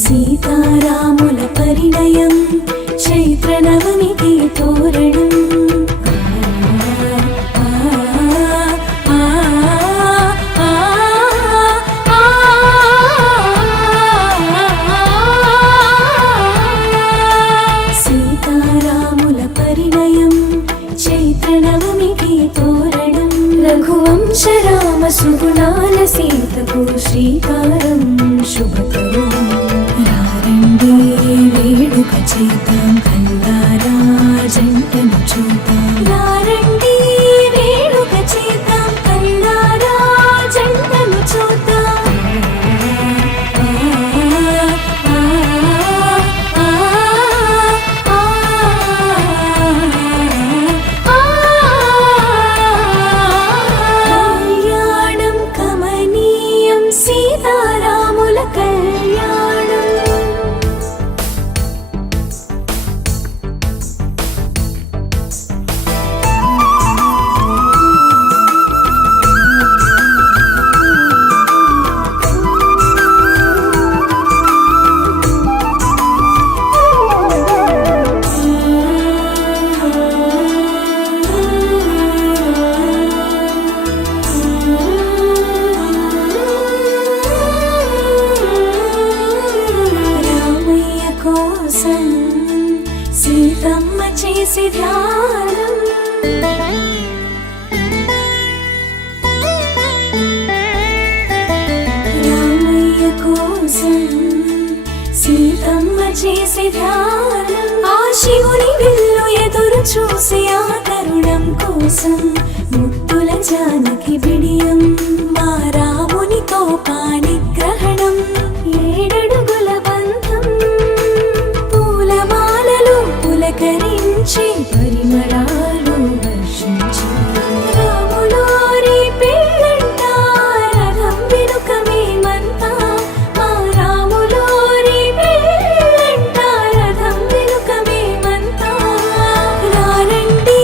సీతారాముల పరిణయం చైత్రనవమికి తోరణం సీతారాముల పరిణయం చైత్రనవమికి తోరణం రఘువంశ రామ సుగుణాల సీతకు శ్రీకారం శుభకరం రారండి వేడుక చేద్దాం కల్లారా జంటను చూద్దాం రారండి వేడుక చేద్దాం కల్లారా జంటను చూద్దాం కళ్యాణం కమనీయం సీతారాముల కళ్యాణం రామయ్య కోసం సీతమ్మ చేసి ధ్యానం రామయ్య కోసం సీతమ్మ చేసి ధ్యానం ఆ శివుని విల్లు ఎదురు చూసి ఆ తరుణం కోసం ముత్తుల జానకి బిడియం మా రామునితో పాణిగ్రహణం ఏడడుగుల బంధం పూలమాలలు పులకరించి పరిమళాలు వర్షించి రాములోరి పెళ్ళంట రథం వెనుక మేమంతా మా రాములోరి పెళ్ళంట రథం వెనుక మేమంతా రారండి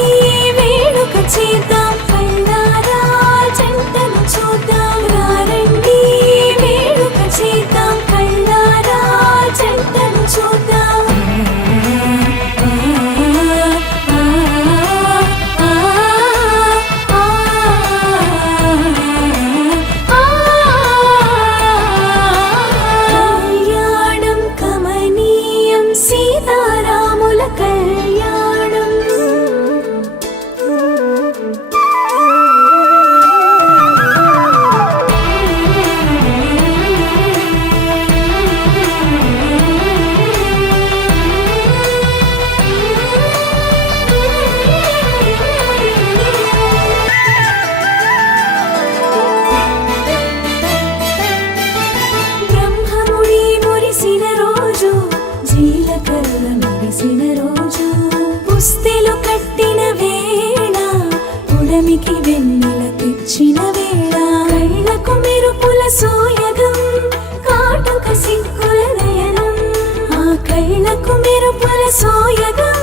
వేడుక చేద్దాం కళ్ళారా జంటను చూద్దాం రారండి వేడుక చేద్దాం కళ్ళారా జంటను చూద్దాం కళ్యాణం కమనీయం సీతారాముల కళ్యాణం బ్రహ్మముడి మురిసిన రోజు జీలకర్ర మెరిసిన రోజు పుస్తెలు కట్టిన వేళ పుడమికి వెన్నెల తెచ్చిన వేళ కళ్ళకు మెరుపుల సోయగం కాటుక సిగ్గుల నయనం ఆ కళ్ళకు మెరుపుల సోయగం